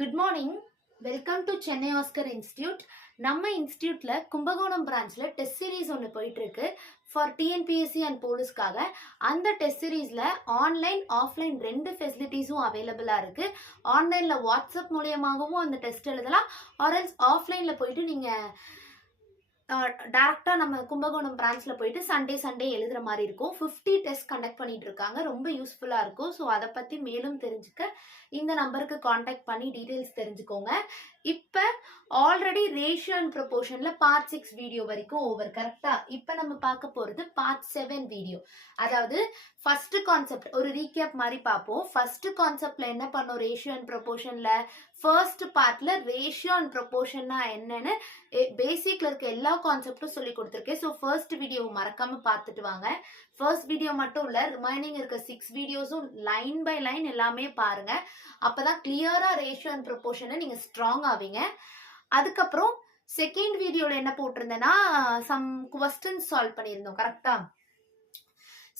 Good morning. Welcome to Chennai Oscar institute. நம்ம இன்ஸ்டியூட்ல Kumbakonam பிரான்ச்ல test series ஒன்று போயிட்டு இருக்கு ஃபார் டிஎன்பிஎஸ்சி அண்ட் போலீஸ்க்காக. அந்த டெஸ்ட் சீரீஸ்ல ஆன்லைன் ஆஃப்லைன் ரெண்டு ஃபெசிலிட்டிஸும் அவைலபிளா இருக்கு. ஆன்லைன்ல வாட்ஸ்அப் மூலியமாகவும் அந்த டெஸ்ட் எழுதலாம், ஆர்எல்ஸ் ஆஃப்லைன்ல போயிட்டு நீங்க டேரக்டா நம்ம கும்பகோணம் பிரான்ச்ல போயிட்டு சண்டே எழுதுற மாதிரி இருக்கும். 50 டெஸ்ட் கண்டக்ட் பண்ணிட்டு இருக்காங்க. ரொம்ப யூஸ்ஃபுல்லா இருக்கும். ஸோ அதை பத்தி மேலும் தெரிஞ்சுக்க இந்த நம்பருக்கு காண்டாக்ட் பண்ணி டீடைல்ஸ் தெரிஞ்சுக்கோங்க. இப்ப ஆல்ரெடி ரேஷியோ அண்ட் ப்ரொபோர்ஷன்ல பார்ட் 6 வீடியோ வரைக்கும் ஓவர். கரெக்டா? இப்ப நம்ம பார்க்க போறது பார்ட் 7 வீடியோ. அதாவது ஃபர்ஸ்ட் கான்செப்ட் ஒரு ரீகேப் மாதிரி பார்ப்போம். ஃபர்ஸ்ட் கான்செப்ட்ல என்ன பண்ணோம்? ரேஷியோ அண்ட் ப்ரொபோர்ஷன்ல ஃபர்ஸ்ட் பார்ட்ல ரேஷியோ அண்ட் ப்ரொபோர்ஷன்னா என்னன்னு பேசிக்ல இருக்க எல்லா கான்செப்டும் சொல்லி கொடுத்துருக்கேன். ஸோ ஃபர்ஸ்ட் வீடியோ மறக்காம பார்த்துட்டு வாங்க. ஃபர்ஸ்ட் வீடியோ மட்டும் இல்ல, ரிமைனிங் இருக்க 6 வீடியோஸும் லைன் பை லைன் எல்லாமே பாருங்க. அப்பதான் கிளியரா ரேஷியோ அண்ட் ப்ரொபோர்ஷனை நீங்க ஸ்ட்ராங் ஆவீங்க. அதுக்கப்புறம் செகண்ட் வீடியோல என்ன போட்டிருந்தேன்னா சம் குவெஸ்டின்ஸ் சால்வ் பண்ணியிருந்தோம். கரெக்டா?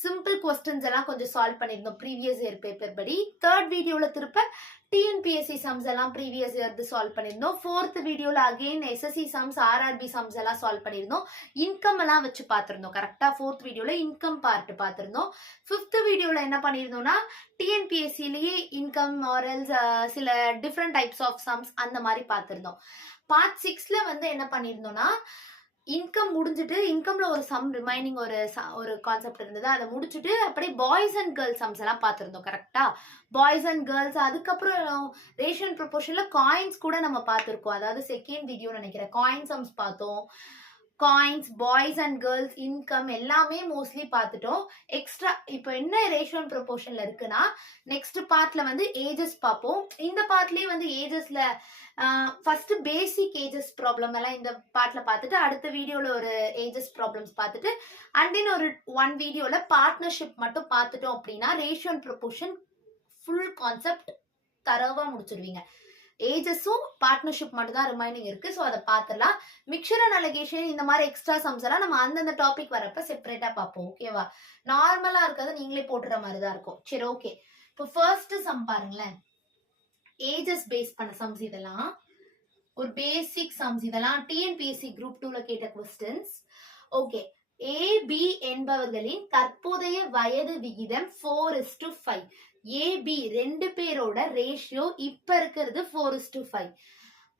சிம்பிள் கொஸ்டின்ஸ் எல்லாம் கொஞ்சம் சால்வ் பண்ணியிருந்தோம் ப்ரீவியஸ் இயர் பேப்பர் படி. தேர்ட் வீடியோல திருப்ப டிஎன்பிஎஸ்சி சம்ஸ் எல்லாம் ப்ரீவியஸ் இயர் சால்வ் பண்ணியிருந்தோம். ஃபோர்த் வீடியோல again SSC sums RRB sums எல்லாம் சால்வ் பண்ணியிருந்தோம். இன்கம் எல்லாம் வச்சு பார்த்திருந்தோம். கரெக்டா? ஃபோர்த் வீடியோல இன்கம் பார்ட் பார்த்திருந்தோம். ஃபிஃப்த் வீடியோல என்ன பண்ணியிருந்தோம்னா டிஎன்பிஎஸ்சிலேயே இன்கம் ஆர்எல்ஸ் சில டிஃப்ரெண்ட் டைப்ஸ் ஆஃப் சம்ஸ் அந்த மாதிரி பார்த்திருந்தோம். பார்ட் 6ல வந்து என்ன பண்ணியிருந்தோம்னா இன்கம் முடிஞ்சிட்டு இன்கம்ல ஒரு சம் ரிமைனிங் ஒரு கான்செப்ட் இருந்தது. அதை முடிச்சுட்டு அப்படியே பாய்ஸ் அண்ட் கேர்ள்ஸ் சம்ஸ் எல்லாம் பார்த்திருந்தோம். கரெக்டா? Boys and girls. அதுக்கப்புறம் ரேஷியோ அண்ட் ப்ரொபோர்ஷன்ல காயின்ஸ் கூட நம்ம பார்த்திருக்கோம். அதாவது செகண்ட் வீடியோ நினைக்கிறேன், காயின் சம்ஸ் பார்த்தோம். Coins, boys and girls, income எல்லாமே மோஸ்ட்லி பார்த்துட்டோம். எக்ஸ்ட்ரா இப்போ என்ன ரேஷியோ அண்ட் ப்ரொபோர்ஷன்ல இருக்குன்னா நெக்ஸ்ட் பார்ட்ல வந்து ஏஜஸ் பார்ப்போம். இந்த பார்ட்லயே வந்து ஏஜஸ்ல ஃபர்ஸ்ட் பேசிக் ஏஜஸ் ப்ராப்ளம் எல்லாம் இந்த பார்ட்ல பார்த்துட்டு அடுத்த வீடியோல ஒரு ஏஜஸ் ப்ராப்ளம்ஸ் பார்த்துட்டு அண்ட் தென் ஒரு 1 வீடியோல பார்ட்னர்ஷிப் மட்டும் பார்த்துட்டோம் அப்படின்னா ratio and proportion full concept தரவா முடிச்சிருவீங்க. ஏஜஸும் பார்ட்னர்ஷிப் மட்டும் தான் ரிமைனிங் இருக்கு. ஸோ அதை பார்த்துடலாம். மிக்சர் அண்ட் அலிகேஷன் இந்த மாதிரி எக்ஸ்ட்ரா சம்ஸ் எல்லாம் நம்ம அந்தந்த டாபிக் வரப்ப செப்பரேட்டா பார்ப்போம். ஓகேவா? நார்மலா இருக்கிறத நீங்களே போட்டுற மாதிரி தான் இருக்கும். சரி, ஓகே. இப்போ ஃபர்ஸ்ட் சம் பாருங்களேன். ஏஜஸ் பேஸ் பண்ண சம்ஸ், இதெல்லாம் ஒரு பேசிக் சம்ஸ். இதெல்லாம் டிஎன்பிஎஸ்சி குரூப் 2ல கேட்ட கொஸ்டின்ஸ். ஓகே. ஏபி என்பவர்களின் தற்போதைய வயது விகிதம் 4:5. ஏபி ரெண்டு பேரோட ரேஷியோ இப்ப இருக்கிறது 4:5.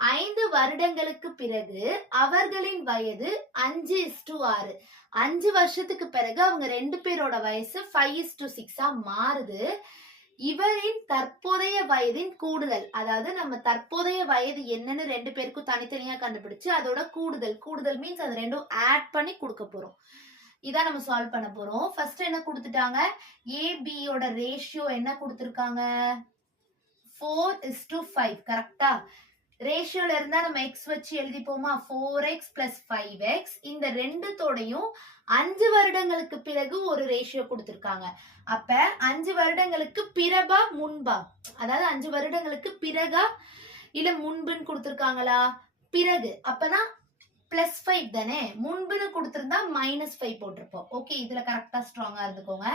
5 வருடங்களுக்கு பிறகு அவர்களின் வயது 5:6. 5 வருஷத்துக்கு பிறகு அவங்க ரெண்டு பேரோட வயசு 5:6 மாறுது. இவரின் தற்போதைய வயதின் கூடுதல், அதாவது நம்ம தற்போதைய வயது என்னன்னு ரெண்டு பேருக்கும் தனித்தனியா கண்டுபிடிச்சு அதோட கூடுதல் மீன்ஸ் அது ரெண்டும் ஆட் பண்ணி கொடுக்க போறோம். இதான் நம்ம சால்வ் பண்ண போறோம். ஃபர்ஸ்ட் என்ன கொடுத்துட்டாங்க? ஏபியோட ரேஷியோ என்ன கொடுத்துருக்காங்க? 4:5. கரெக்டா? ரேஷியோல இருந்தா நம்ம எக்ஸ் வச்சு எழுதிப்போமா? 4x + 5x. இந்த ரெண்டுத்தோடையும் 5 வருடங்களுக்கு பிறகு ஒரு ரேஷியோ கொடுத்திருக்காங்க. அப்ப 5 வருடங்களுக்கு பிறகா முன்பா, அதாவது 5 வருடங்களுக்கு பிறகா இல்ல முன்புன்னு கொடுத்திருக்காங்களா? பிறகு. அப்பனா +5 தானே. முன்புன்னு கொடுத்திருந்தா -5 போட்டிருப்போம். ஓகே, இதுல கரெக்டா ஸ்ட்ராங்கா இருந்துக்கோங்க.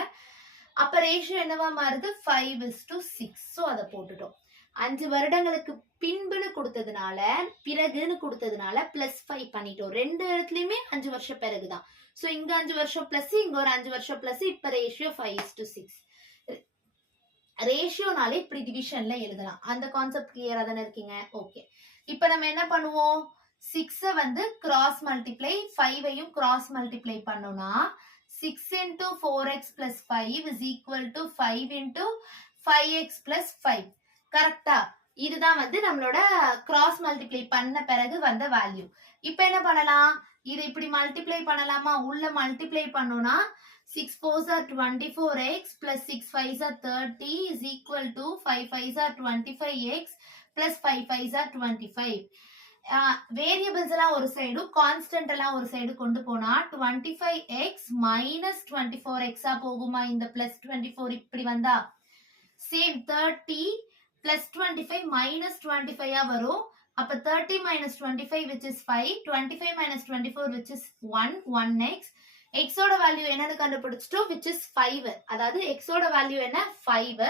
அப்ப ரேஷியோ என்னவா மாறுது? 5:6. ஸோ அதை போட்டுட்டோம். 5 வருடங்களுக்கு பின்புன்னு கொடுத்ததுனால பிறகுன்னு கொடுத்ததுனால +5 பண்ணிட்டோம். ரெண்டு இடத்துலயுமே 5 வருஷம் பிறகுதான். சோ இங்க 5 வருஷம் பிளஸ், இங்க ஒரு 5 வருஷம் பிளஸ். இப்ப ரேஷியோ 5:6. ரேஷியோனாலே இப்படி டிவிஷன்ல எழுதலாம். அந்த கான்செப்ட் கிளியரா தானே இருக்கீங்க? ஓகே. இப்ப நம்ம என்ன பண்ணுவோம்? 6 வந்து கிராஸ் மல்டிப்ளை, 5ஐயும் கிராஸ் மல்டிப்ளை பண்ணோம்னா 6 × 4x + 5 = 5 × 5x + 5. கரெக்டா? இதுதான் வந்து நம்மளோட கிராஸ் மல்டிப்ளை பண்ண பிறகு வந்த வேல்யூ. இப்ப என்ன பண்ணலாம்? இது இப்படி மல்டிப்ளை பண்ணலாமா? உள்ள மல்டிப்ளை பண்ணோம்னா 6 4s are 24x + 6 5s are 30 = 5 5s are 25x + 5 5s are 25. Variables எல்லாம் ஒரு சைடு, கான்ஸ்டன்ட் எல்லாம் ஒரு சைடு கொண்டு போனா 25x - 24x போகுமா? இந்த +24 இப்படி வந்தா சேம் 30 + 25 - 25 வரும். அப்ப 30 - 25 which is 5, 25 - 24 which is 1x. x ஓட வேல்யூ என்னன்னு கண்டுபிடிச்சிட்டோம், which is 5. அதாவது x ஓட வேல்யூ என்ன? 5.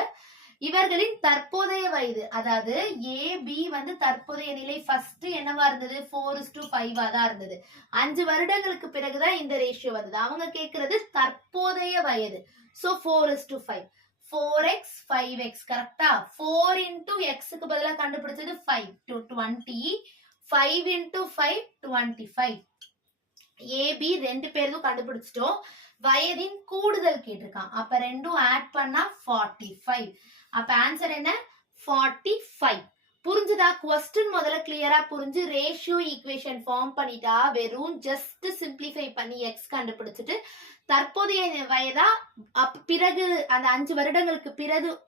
இவர்களின் தற்போதைய வயது, அதாவது ஏபி வந்து தற்போதைய நிலை ஃபர்ஸ்ட் என்னவா இருந்தது 4:5 தான் இருந்தது. 5 வருடங்களுக்கு பிறகுதான் இந்த ரேஷியோ வந்தது. அவங்க கேட்கறது தற்போதைய வயது. சோ 4:5. 4x 5x கரெக்டா. 4 into xக்கு பதிலா கண்டுபிடிச்சது 5 to 20. 5 into 5 25. ஏபி ரெண்டு பேரும் கண்டுபிடிச்சிட்டோம். வயதின் கூடுதல் கேட்டிருக்கான். அப்ப ரெண்டும் ஆட் பண்ணா 45. அப்ப ஆன்சர் என்ன 45. புரிஞ்சுதா? क्वेश्चन முதல்ல கிளியரா புரிஞ்சு ரேஷியோ ஈக்குவேஷன் ஃபார்ம் பண்ணிட்டா வெறும் ஜஸ்ட் சிம்பிளிஃபை பண்ணி எக்ஸ் கண்டுபிடிச்சிட்டு தற்போதைய வயதா பிறகு அந்த 5 வருடங்களுக்கு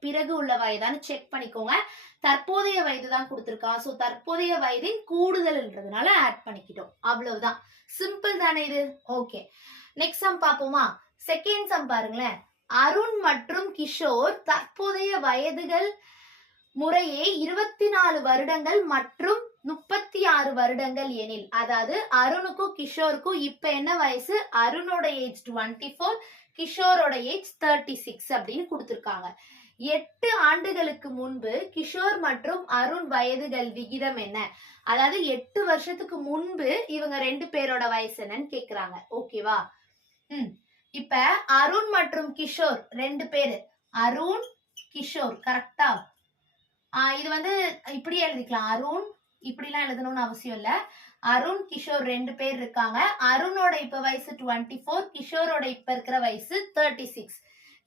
பிறகு உள்ள வயதான்னு செக் பண்ணிக்கோங்க. தற்போதைய வயது தான் கொடுத்திருக்கா. சோ தற்போதைய வயதின் கூடுதல்ன்றதுனால ஆட் பண்ணிக்கிட்டோம். அவ்வளவுதான். சிம்பிள் தானே இது? ஓகே, நெக்ஸ்ட் சம் பாப்போமா? செகண்ட் சம் பாருங்களேன். அருண் மற்றும் கிஷோர் தற்போதைய வயதுகள் முறையே 24 வருடங்கள் மற்றும் 36 வருடங்கள் எனில், அதாவது அருணுக்கும் கிஷோருக்கும் இப்ப என்ன வயசு? அருணோட ஏஜ் 24, கிஷோரோட ஏஜ் 36 அப்படின்னு கொடுத்திருக்காங்க. 8 ஆண்டுகளுக்கு முன்பு கிஷோர் மற்றும் அருண் வயதுகள் விகிதம் என்ன? அதாவது 8 வருஷத்துக்கு முன்பு இவங்க ரெண்டு பேரோட வயசு என்னன்னு கேக்குறாங்க. ஓகேவா? இப்ப அருண் மற்றும் கிஷோர் ரெண்டு பேரு, அருண் கிஷோர் கரெக்டா. இது வந்து இப்படி எழுதிக்கலாம். அருண் இப்படி எல்லாம் எழுதணும்னு அவசியம் இல்ல. அருண் கிஷோர் ரெண்டு பேர் இருக்காங்க. அருணோட இப்ப வயசு 24, கிஷோரோட இப்ப இருக்கிற வயசு 36.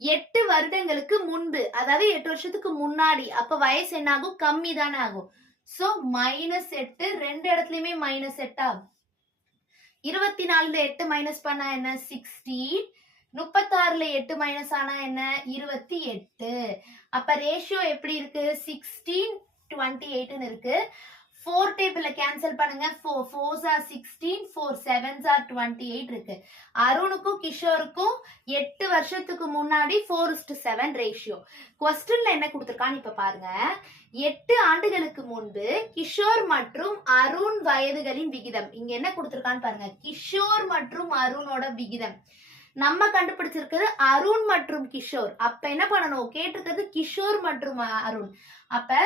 8 வருடங்களுக்கு முன்பு, அதாவது 8 வருஷத்துக்கு முன்னாடி, அப்ப வயசு என்ன ஆகும்? கம்மி தானே ஆகும். சோ -8, ரெண்டு இடத்துலயுமே -8. 24 8 மைனஸ் பண்ணா என்ன? 16. 36 8 மைனஸ் ஆனா என்ன? 28. அப்ப ரேஷியோ எப்படி இருக்கு? 16:28 இருக்கு. 4 டேபிள்ல கேன்சல் பண்ணுங்க. 4 4s are 16, 4 7s are 28 இருக்கு. அருணுக்கும் கிஷோருக்கும் 8 வருஷத்துக்கு முன்னாடி 4:7 ரேஷியோ. क्वेश्चनல என்ன கொடுத்திருக்கான்னு இப்ப பாருங்க. 8 ஆண்டுகளுக்கு முன்பு கிஷோர் மற்றும் அருண் வயதுகளின் விகிதம். இங்க என்ன கொடுத்திருக்கான்னு பாருங்க. கிஷோர் மற்றும் அருணோட விகிதம் நம்ம கண்டுபிடிச்சிருக்கிறது அருண் மற்றும் கிஷோர். அப்ப என்ன பண்ணணும்? கேட்டிருக்கிறது கிஷோர் மற்றும் அருண். அப்ப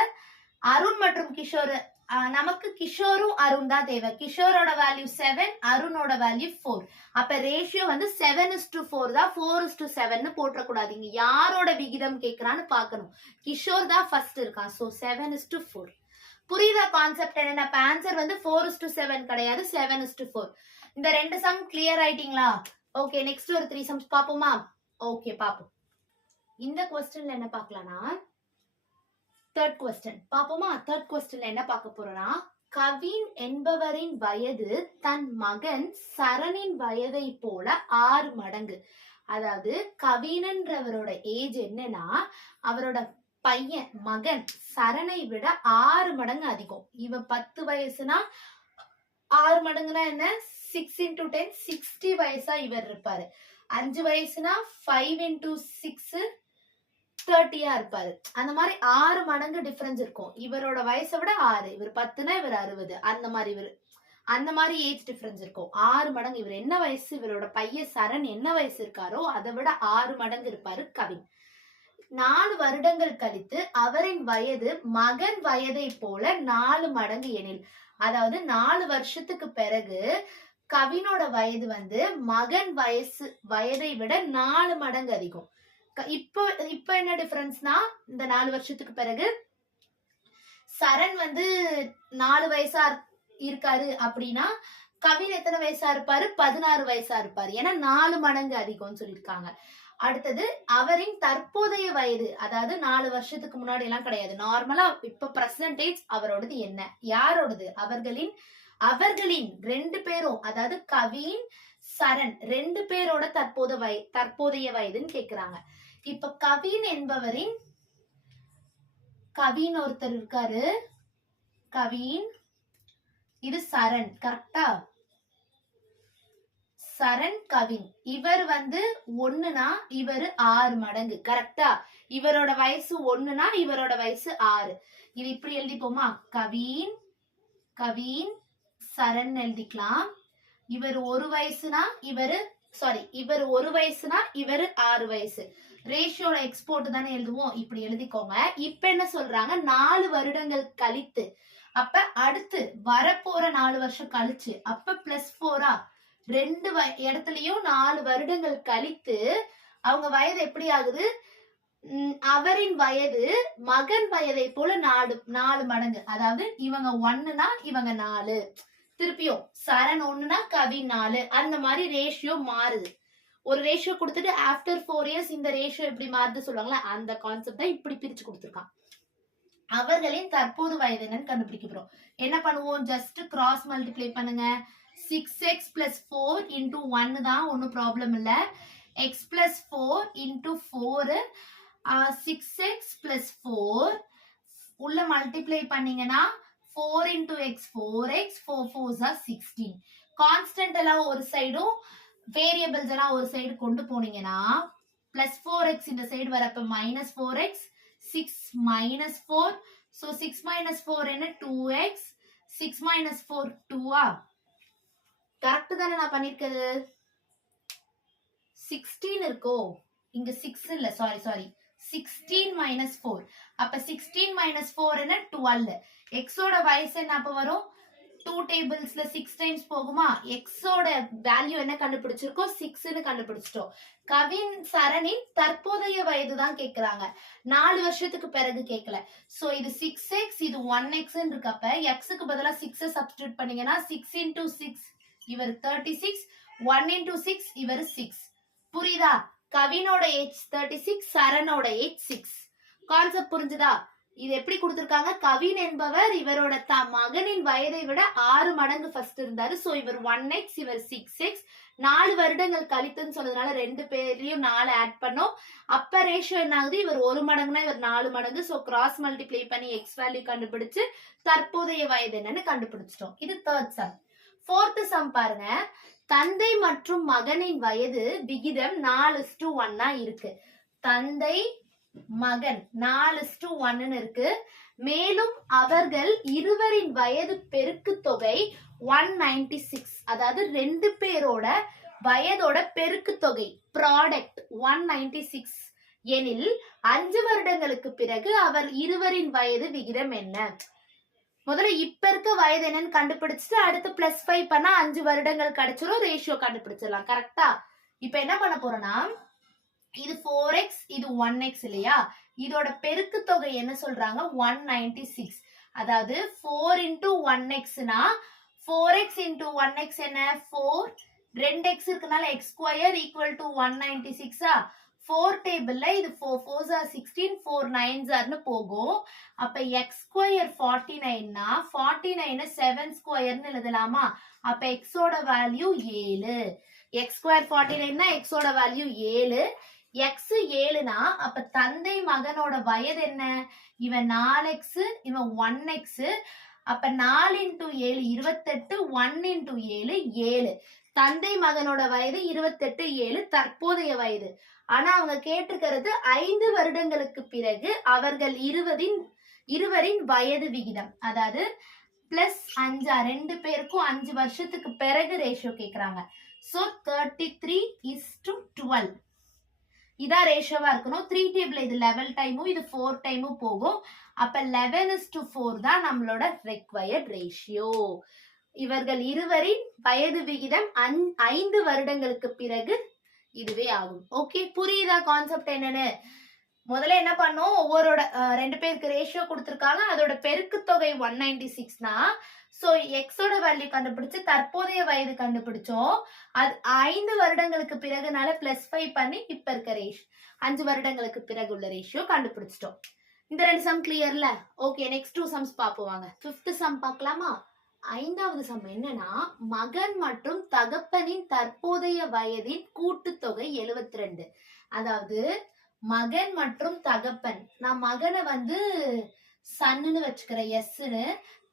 அருண் மற்றும் கிஷோர், நமக்கு கிஷோரும் அருண் தான் தேவை. கிஷோரோட வேல்யூ 7, அருணோட வேல்யூ 4. அப்ப ரேஷியோ வந்து 7:4 தான். 4:7 போட்டக்கூடாது. இங்க யாரோட விகிதம் கேக்குறான்னு பாக்கணும். கிஷோர் தான் ஃபர்ஸ்ட் இருக்கான். சோ 7:4. புரியுதா கான்செப்ட் என்ன? ஆன்சர் வந்து 4:7 கிடையாது, 7:4. இந்த ரெண்டு சம் கிளியர் ஆயிட்டீங்களா? ஓகே, நெக்ஸ்ட் ஒரு 3 சம்ஸ் பாப்போமா? ஓகே பாப்போம். இந்த क्वेश्चनல என்ன பார்க்கலாம்னா தேர்ட் क्वेश्चन பாப்போமா? தேர்ட் क्वेश्चनல என்ன பார்க்க போறோம்னா, கவின் என்பவரின் வயது தன் மகன் சரணின் வயதை போல 6 மடங்கு. அதாவது கவினன்றவரோட ஏஜ் என்னன்னா அவரோட பையன் மகன் சரணை விட 6 மடங்கு அதிகம். இவன் 10 வயசுனா 6 மடங்குனா என்ன? 6 into 10 60 வயசா இவர் இருப்பாரு. 5 வயசுனா 5 into 6 30 இருப்பாரு. அந்த மாதிரி 6 மடங்கு டிஃபரன்ஸ் இருக்கும். இவரோட வயசை விட 6, இவர் 10னா இவர் 60, அந்த மாதிரி ஏஜ் டிஃபரன்ஸ் இருக்கும். 6 மடங்கு. இவர் என்ன வயசு, இவரோட பையன் சரண் என்ன வயசு இருக்காரோ அதை விட 6 மடங்கு இருப்பாரு கவின். 4 வருடங்கள் கழித்து அவரின் வயது மகன் வயதை போல 4 மடங்கு எனில், அதாவது 4 வருஷத்துக்கு பிறகு கவினோட வயது வந்து மகன் வயதை விட 4 மடங்கு அதிகம். இப்ப என்ன டிஃபரன்ஸ்னா, இந்த 4 வருஷத்துக்கு பிறகு சரண் வந்து 4 வயசா இருக்காரு அப்படின்னா கவின் எத்தனை வயசா இருப்பாரு? 16 வயசா இருப்பாரு. ஏன்னா 4 மடங்கு அதிகம்னு சொல்லியிருக்காங்க. அடுத்தது அவரின் தற்போதைய வயது, அதாவது 4 வருஷத்துக்கு முன்னாடி எல்லாம் கிடையாது, நார்மலா இப்ப பிரசன்டேஜ் அவரோடது என்ன? யாரோடது? அவர்களின் ரெண்டு பேரும், அதாவது கவின் சரண் ரெண்டு பேரோட தற்போதைய வயதுன்னு கேக்குறாங்க. இப்ப கவின் என்பவரின், கவின் ஒருத்தர் இருக்காரு, கவின், இது சரண் கரெக்டா. சரண் கவின், இவர் வந்து 1னா இவரு 6 மடங்கு கரெக்டா. இவரோட வயசு 1னா இவரோட வயசு 6. இது இப்படி எழுதிப்போமா? கவின் சரண் எழுதிக்கலாம். இவர் 1 வயசுனா இவர் 1 வயசுனா இவரு 6 வயசு. ரேஷியோல எக்ஸ்போர்ட் தானே எழுதுவோம், இப்படி எழுதிக்கோங்க. இப்ப என்ன சொல்றாங்க, 4 வருடங்கள் கழித்து, அப்ப அடுத்து வரப்போற 4 வருஷம் கழிச்சு, அப்ப +4 ரெண்டு இடத்துலயும் 4 வருடங்கள் கழித்து அவங்க வயது எப்படி ஆகுது, அவரின் வயது மகன் வயதை போல 4 மடங்கு. அதாவது இவங்க 1னா இவங்க 4, திருப்பியும் சரண் 1னா கவின் 4, அந்த மாதிரி ரேஷியோ மாறுது. ஒரு ரேஷியோ கொடுத்துட்டு ஆஃப்டர் 4 இயர்ஸ் இந்த ரேஷியோ எப்படி மாறுது சொல்லுவாங்களா, அந்த கான்செப்ட் தான் இப்படி பிரிச்சு கொடுத்துருக்கான். அவர்களின் தற்போது வயது என்னன்னு கண்டுபிடிக்க போறோம். என்ன பண்ணுவோம், ஜஸ்ட் கிராஸ் மல்டிப்ளை பண்ணுங்க. 6x + 4 × 1 தான், ஒன்னும் ப்ராப்ளம் இல்ல. x + 4 × 4 6x + 4 உள்ள மல்டிப்ளை பண்ணீங்கன்னா 4 × x 4x 4 4s are 16. Constant எல்லாம் ஒரு சைடும் வேரியபிள்ஸ் எல்லாம் ஒரு சைடு கொண்டு போனீங்கன்னா +4x இந்த சைடு வரப்ப -4x 6 - 4. so 6 - 4 என்ன 2x 6 - 4 2 கரெக்ட் தானே நான் பண்ணிருக்கிறது. 16 இருக்கோ இங்க 6 இல்ல, சாரி 16 - 4. அப்ப 16 - 4 என்ன 12. x ஓட வயசு என்ன அப்ப வரும், 2 டேபிள்ஸ்ல 6 டைம்ஸ் போகுமா, x ஓட வேல்யூ என்ன கண்டுபிடிச்சிருக்கோம் 6ன்னு கண்டுபிடிச்சிட்டோம். கவின் சரணின் தற்போதைய வயது தான் கேக்குறாங்க, 4 வருஷத்துக்கு பிறகு கேட்கல. சோ இது 6x இது 1x இருக்கப்ப xக்கு பதிலா 6 சப்ஸ்டிட்யூட் பண்ணீங்கன்னா 6 × 6 இவர் 36, 1 × 6 இவர் 6. புரியுதா, கவினோட ஏஜ் 36, சரணோட ஏஜ் 6. கான்செப்ட் புரிஞ்சுதா. இது எப்படி கொடுத்திருக்காங்க, கவின் என்பவர் இவரோட மகனின் வயதை விட 6 மடங்கு ஃபர்ஸ்ட் இருந்தாரு. சோ இவர் 1x இவர் 6x. 4 வருடங்கள் கழித்துன்னு சொன்னதுனால 2 பேரையும் 4 ஆட் பண்ணோம். அப்ப ரேஷியோ என்ன ஆகுது, இவர் 1 மடங்குனா இவர் 4 மடங்கு. சோ கிராஸ் மல்டிப்ளை பண்ணி எக்ஸ் வேல்யூ கண்டுபிடிச்சு தற்போதைய வயது என்னன்னு கண்டுபிடிச்சிட்டோம். இது 3rd சம். 4th சம் பாருங்க, தந்தை மற்றும் மகனின் வயது விகிதம் 4:1 இருக்கு. தந்தை மகன் 4:1 இருக்கு. மேலும் அவர்கள் இருவரின் வயது பெருக்கு தொகை 196. அதாவது 2 பேரோட வயதோட பெருக்கு தொகை ப்ராடக்ட் 196 எனில் 5 வருடங்களுக்கு பிறகு அவர் இருவரின் வயது விகிதம் என்ன. முதல்ல இப்ப இருக்க வயது என்னன்னு கண்டுபிடிச்சிட்டு அடுத்து +5 பண்ணா 5 வருடங்கள் கிடைச்சிரும், ரேஷியோ கண்டுபிடிச்சிடலாம். கரெக்டா. இப்ப என்ன பண்ண போறோம்னா, இது 4x இது 1x இல்லையா, இதோட பெருக்கு தொகை என்ன சொல்றாங்க 196. அதாவது 4 × 1x-னா 4x × 1x என்ன 4, 2x இருக்கனால x² = 196. 4 டேபிள்ல இது 4 4s are 16, 4 9s are போகும். அப்ப x² 49னா 49 7² எழுதலாமா. அப்ப x ஓட வேல்யூ 7. x² 49னா x ஓட வேல்யூ 7. x 7னா அப்ப தந்தை மகனோட வயது என்ன, இவன் 4x இவன் 1x. அப்ப 4 × 7 28, 1 × 7 7. தந்தை மகனோட வயது 28 7 தற்போதைய வயது. ஆனா அவங்க கேட்டிருக்கிறது 5 வருடங்களுக்கு பிறகு அவர்கள் இருவரின் வயது விகிதம். அதாவது +5 2 பேருக்கும் 5 வருஷத்துக்கு பிறகு ரேஷியோ கேக்குறாங்க. சோ 33:12 இதான் ரேஷியோவா இருக்கணும். 3 டேபிள் இது 11 டைமும் இது 4 டைமும் போகும். அப்ப 11:4 தான் நம்மளோட ரெக்வயர்ட் ரேஷியோ. இவர்கள் இருவரின் வயது விகிதம் 5 வருடங்களுக்கு பிறகு இதுவே ஆகும். ஓகே, புரியுதா கான்செப்ட் என்னன்னு. முதல்ல என்ன பண்ணோம், ஒவ்வொருட 2 பேருக்கு ரேஷியோ கொடுத்திருக்காங்க, அதோட பெருக்கு தொகை 196னா சோ எக்ஸோட வேல்யூ கண்டுபிடிச்சு தற்போதைய வயது கண்டுபிடிச்சோம். அது 5 வருடங்களுக்கு பிறகுனால +5 பண்ணி இப்ப இருக்க ரேஷியோ 5 வருடங்களுக்கு பிறகு உள்ள ரேஷியோ கண்டுபிடிச்சிட்டோம். இந்த 2 சம் கிளியர்ல. ஓகே, நெக்ஸ்ட் 2 சம்ஸ் பாப்போம். 5th சம் பார்க்கலாமா. 5வது சம் என்னன்னா, மகன் மற்றும் தகப்பனின் தற்போதைய வயதின் கூட்டுத்தொகை 72. அதாவது மகன் மற்றும் தகப்பன், நான் மகனை சன்னு வச்சுக்கிறேன் எஸ்ன்னு,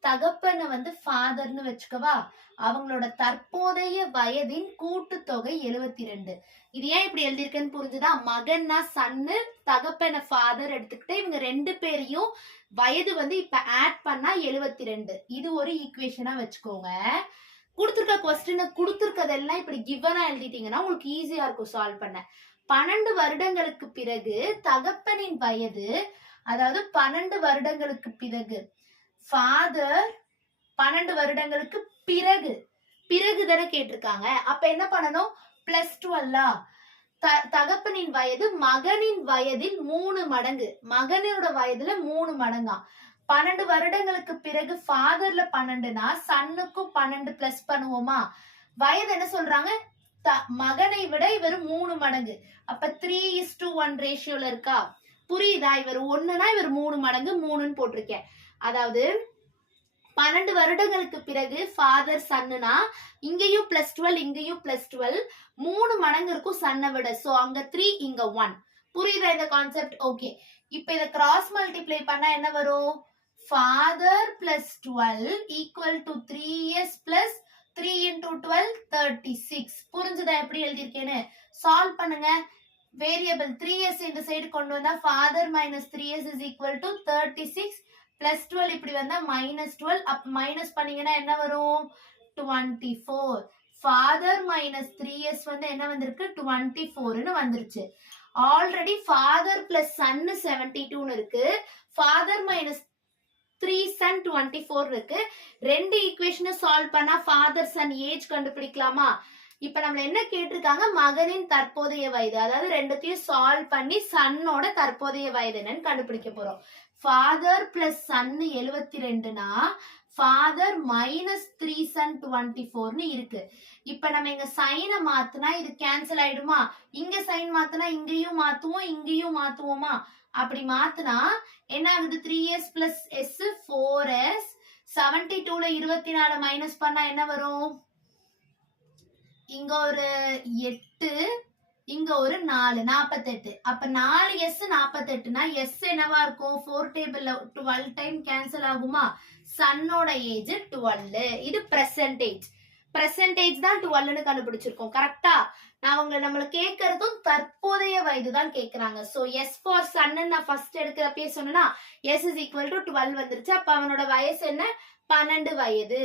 தகப்பனை ஃபாதர்னு வச்சுக்கவா. அவங்களோட தற்போதைய வயதின் கூட்டுத்தொகை 72. இது ஏன் இப்படி எழுதியிருக்கேன்னு புரிஞ்சுதா. மகன்னா சன்னு, தகப்பனை ஃபாதர் எடுத்துக்கிட்டு இவங்க 2 பேரையும் வயது இப்ப ஆட் பண்ணா 72. இது ஒரு ஈக்குவேஷனா வச்சுக்கோங்க. கொடுத்துருக்க கொஸ்டின் கொடுத்துருக்கதெல்லாம் இப்படி கிவனா எழுதிட்டீங்கன்னா உங்களுக்கு ஈஸியா இருக்கும் சால்வ் பண்ண. 12 வருடங்களுக்கு பிறகு தகப்பனின் வயது, அதாவது 12 வருடங்களுக்கு பிறகு ஃபாதர் 12 வருடங்களுக்கு பிறகு பிறகு தானே கேட்டிருக்காங்க. அப்ப என்ன பண்ணணும்? +12 தகப்பனின் வயது மகனின் வயதில் 3 மடங்கு, மகனோட வயதுல 3 மடங்கா. 12 வருடங்களுக்கு பிறகு ஃபாதர்ல 12னா சன்னுக்கும் 12 பிளஸ் பண்ணுவோமா? வயது என்ன சொல்றாங்க? மகனை விட இவர் 3 மடங்கு. அப்ப 3:1 ரேஷியோல இருக்கா? புரியுதா? இவர் 1னா இவர் 3 மடங்கு, 3ன்னு போட்டிருக்கேன். அதாவது 12 வருடங்களுக்கு பிறகு ஃபாதர் சன்னுனா இங்கேயும் +12 இங்கேயும் +12 3 மடங்கு இருக்கும் சன்னை விட. சோ அங்க 3 இங்க 1. புரியுதா இந்த கான்செப்ட்? ஓகே. இப்ப இத கிராஸ் மல்டிப்ளை பண்ணா என்ன வரும்? Father +12 = 3s + 3 × 12 36. புரிஞ்சுதா எப்படி எழுதியிருக்கேன்னு? சால்வ் பண்ணுங்க. வேரியபிள் 3s இந்த சைடு கொண்டு வந்தா ஃபாதர் -3s = 36 +12 இப்படி வந்தா -12. அப்ப மைனஸ் பண்ணீங்கன்னா என்ன வரும்? 24. ஃபாதர் -3s வந்து என்ன வந்திருக்கு? 24ன்னு வந்துருச்சு. ஆல்ரெடி ஃபாதர் பிளஸ் சன் 72ன்னு இருக்கு. ஃபாதர் -3 சன் 24 இருக்கு. ரெண்டு ஈக்குவேஷனும் சால்வ் பண்ணா ஃபாதர் சன் ஏஜ் கண்டுபிடிக்கலாமா? இப்ப நம்மள என்ன கேட்டிருக்காங்க? மகனின் தற்போதைய வயது. அதாவது ரெண்டுத்தையும் சால்வ் பண்ணி சன்னோட தற்போதைய வயது என்னன்னு கண்டுபிடிக்க போறோம். ஃபாதர் பிளஸ் சன் 72னா ஃபாதர் -3 சன் 24ன்னு இருக்கு. இப்ப நம்ம இங்க சைனை மாத்துனா இது கேன்சல் ஆயிடுமா? இங்க சைன் மாத்துனா இங்கேயும் மாத்துவோம், இங்கேயும் மாத்துவோமா? அப்படி மாத்துனா என்ன ஆகுது? 3s + s 4s. 72ல 24 மைனஸ் பண்ணா என்ன வரும்? இங்க ஒரு 8, இங்க ஒரு 4, 48. அப்ப 4s 48னா s என்னவா இருக்கும்? 4 டேபிள்ல 12 டைம் கேன்சல் ஆகுமா? சன்னோட ஏஜ் 12. இது பெர்சன்டேஜ். பெர்சன்டேஜ் தான் 12ன்னு கண்டுபிடிச்சிருக்கோம். கரெக்டா? நம்மள கேட்கறதும் தற்போதைய வயது தான் கேக்குறாங்க. சோ s ஃபார் சன் நான் ஃபர்ஸ்ட் எடுக்கிறப்பே சொன்னா s = 12 வந்துருச்சு. அப்ப அவனோட வயசு என்ன? 12 வயது.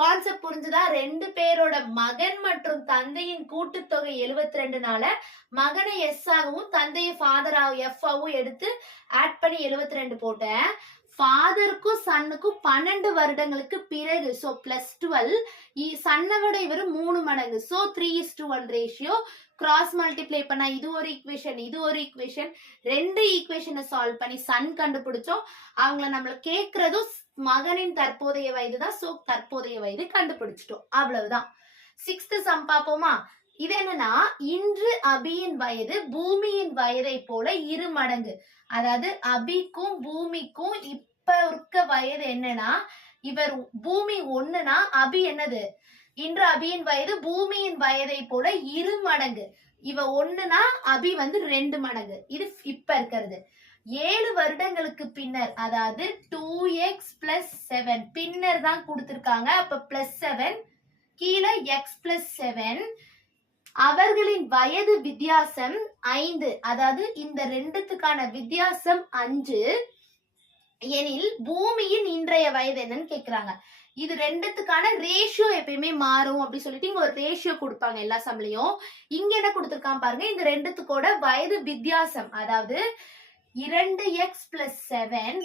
கான்செப்ட் புரிஞ்சுதா? ரெண்டு பேரோட மகன் மற்றும் தந்தையின் கூட்டுத்தொகை 72னால மகனை எஸ் ஆகவும் தந்தையை ஃபாதர் எஃப் ஆகவும் எடுத்து ஆட் பண்ணி 72 போட்டேன். ஃபாதருக்கும் சன்னுக்கும் 12 வருடங்களுக்கு பிறகு. சோ +12. சன்னை விட இவர் 3 மடங்கு. So 3:1 ratio. கிராஸ் மல்டிப்ளை பண்ணா இது ஒரு ஈக்குவேஷன், இது ஒரு ஈக்குவேஷன். ரெண்டு ஈக்குவேஷனை சால்வ் பண்ணி சன் கண்டுபிடிச்சோம். அவங்கள நம்மள கேட்கறதும் மகனின் தற்போதைய வயது தான். சோ தற்போதைய வயது கண்டுபிடிச்சிட்டோம். அவ்வளவுதான். 6th சம் பாப்போமா? இது என்னன்னா, இன்று அபியின் வயது பூமியின் வயதை போல 2 மடங்கு. அதாவது அபிக்கும் பூமிக்கும் இப்ப இருக்க வயது என்னன்னா, இவர் பூமி 1னா அபி என்னது? இன்று அபியின் வயது பூமியின் வயதை போல 2 மடங்கு. இவ 1னா அபி வந்து 2 மடங்கு. இது இப்ப இருக்கிறது. 7 வருடங்களுக்கு பின்னர், அதாவது 2x + 7 பின்னர் தான் கொடுத்திருக்காங்க. அப்ப +7 கீழே x + 7. அவர்களின் வயது வித்தியாசம் 5. அதாவது இந்த ரெண்டுத்துக்கான வித்தியாசம் 5 எனில் பூமியின் இன்றைய வயது என்னன்னு கேக்குறாங்க. இது ரெண்டுத்துக்கான ரேஷியோ எப்பயுமே மாறும் அப்படி சொல்லிட்டு இங்க ஒரு ரேஷியோ கொடுப்பாங்க எல்லா சம்லயும். இங்க என்ன கொடுத்திருக்கான் பாருங்க, இந்த ரெண்டுத்துக்கோட வயது வித்தியாசம். அதாவது 2x + 7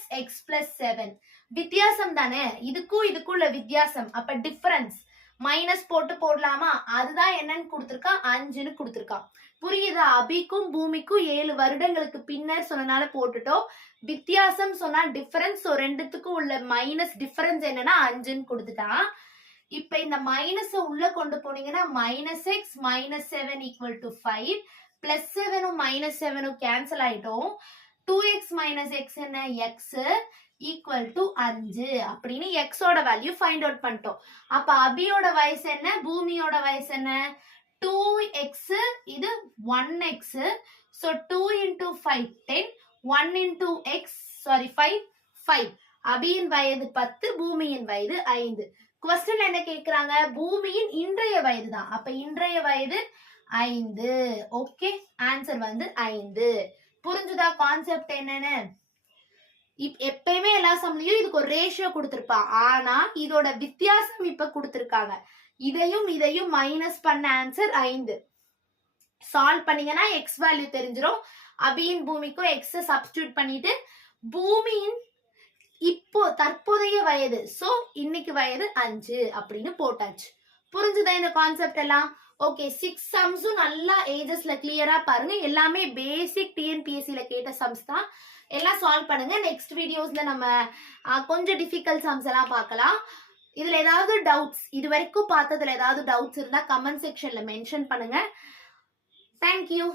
- x + 7 வித்தியாசம் தானே, இதுக்கும் இதுக்குள்ள வித்தியாசம். அப்ப டிஃபரன்ஸ் மைனஸ் போட்டு போடலாமா? அதுதான் என்னன்னு கொடுத்திருக்கான், 5ன்னு கொடுத்திருக்கான். புரியுதா? அபிக்கும் பூமிக்கும் 7 வருடங்களுக்கு பின்னர் சொன்னனால போட்டுட்டோம். வித்தியாசம் சொன்னா டிஃபரன்ஸ். ரெண்டுத்துக்கும் உள்ள மைனஸ் டிஃபரன்ஸ் என்னன்னா 5ன்னு கொடுத்துட்டான். இப்ப இந்த மைனஸ உள்ள கொண்டு போனீங்கன்னா -x - 7 = 5. +7ம் -7ம் கேன்சல் ஆயிட்டோம். 2x - x என்ன? x = 5 அப்படின்னு x ஓட வேல்யூ ஃபைண்ட் அவுட் பண்ணிட்டோம். அப்ப அபியோட வயசு என்ன? பூமியோட வயசு என்ன? 2x. இது 1x. so 2 × 5 10. 1 × x 5. அபியின் வயது 10, பூமியின் வயது 5. क्वेश्चन என்ன கேக்குறாங்க? பூமியின் இன்றைய வயது தான். அப்ப இன்றைய வயது 5. ஓகே, ஆன்சர் வந்து 5. புரிஞ்சுதா கான்செப்ட் என்னன்னு? எப்பயுமே எல்லா சம்லயும் இதுக்கு ஒரு ரேஷியோ கொடுத்திருப்பான். ஆனா இதோட வித்தியாசம் இப்ப கொடுத்திருக்காங்க. இதையும் மைனஸ் பண்ண ஆன்சர் 5. சால்வ் பண்ணீங்கன்னா எக்ஸ் வேல்யூ தெரிஞ்சிடும். அபியின் பூமிக்கும் எக்ஸ சப்ஸ்டியூட் பண்ணிட்டு பூமியின் இப்போ தற்போதைய வயது, சோ இன்னைக்கு வயது 5 அப்படின்னு போட்டாச்சு. புரிஞ்சுதா இந்த கான்செப்ட் எல்லாம்? ஓகே, 6 சம்ஸும் நல்லா ஏஜஸ்ல கிளியரா பாருங்க. எல்லாமே பேசிக் டிஎன்பிஎஸ்சில கேட்ட சம்ஸ் தான். எல்லாம் சால்வ் பண்ணுங்க. நெக்ஸ்ட் வீடியோஸ்ல நம்ம கொஞ்சம் டிஃபிகல்ட் சம்ஸ் எல்லாம் பார்க்கலாம். இதுல ஏதாவது டவுட்ஸ், இது வரைக்கும் பார்த்ததுல ஏதாவது டவுட்ஸ் இருந்தா கமெண்ட் செக்ஷன்ல மென்ஷன் பண்ணுங்க. தேங்க்யூ.